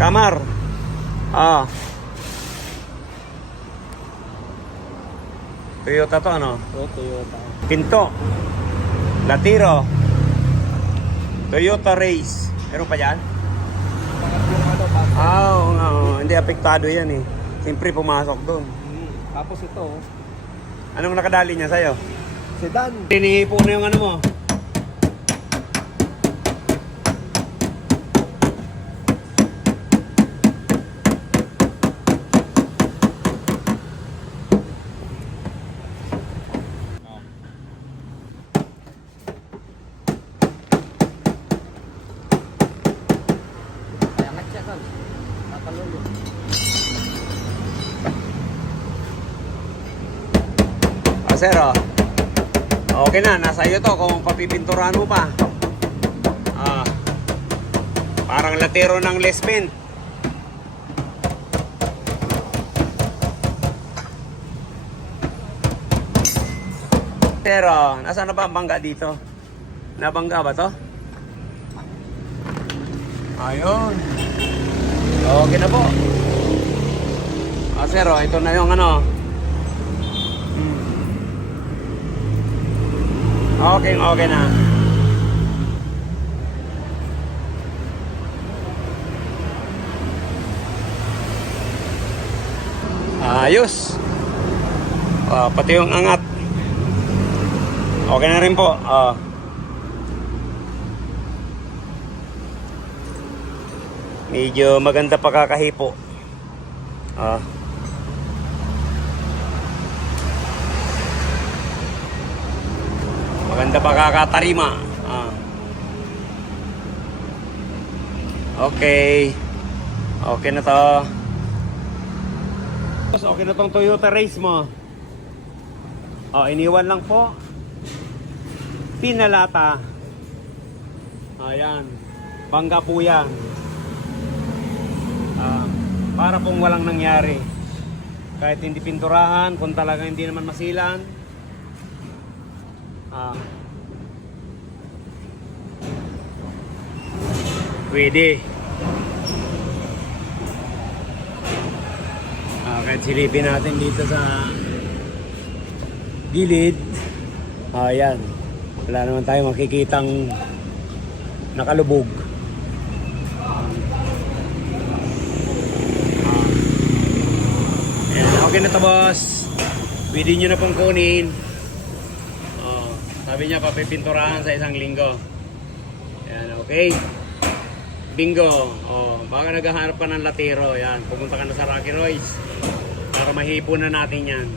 Kamar. Ah. Toyota to ano? Oh, Toyota. Pinto. Latiro. Toyota Race. Meron pa dyan? Yung ano, bago. Oo nga. Hindi apektado yan eh. Siyempre pumasok doon. Tapos ito, Anong nakadali niya sa'yo? sedan. Tinihipo na yung ano mo. Kaya nga siya kan. Tatalon yun. Sir, oh. Okay na, nasa iyo to kung papipinturahan mo pa. Parang latero ng Les Paint. Sir, oh, nasaan na ba ang bangga dito? Nabangga ba to? Ayun. Okay na po. Sir, oh, ito na yung ano. Okay na. Ayos. Pati yung angat. Okay na rin po. Medyo maganda pa kakahipo. Maganda pa kakatarima. Okay. Okay na to. Okay na tong Toyota Race mo. Iniwan lang po. Pinalata. Ayan. Bangga po yan. Para pong walang nangyari. Kahit hindi pinturahan, kung talagang hindi naman masilan. Pwede. Kahit silipin natin dito sa gilid. Ayan. Wala naman tayo makikitang nakalubog. Ayan. Okay na to, boss. Pwede nyo na pong kunin. Sabi niya papipinturahan sa isang linggo. Ayan, okay. Bingo. Baka naghahanap ka ng latero. Ayan, pumunta ka na sa Rocky Royce para mahipo na natin yan.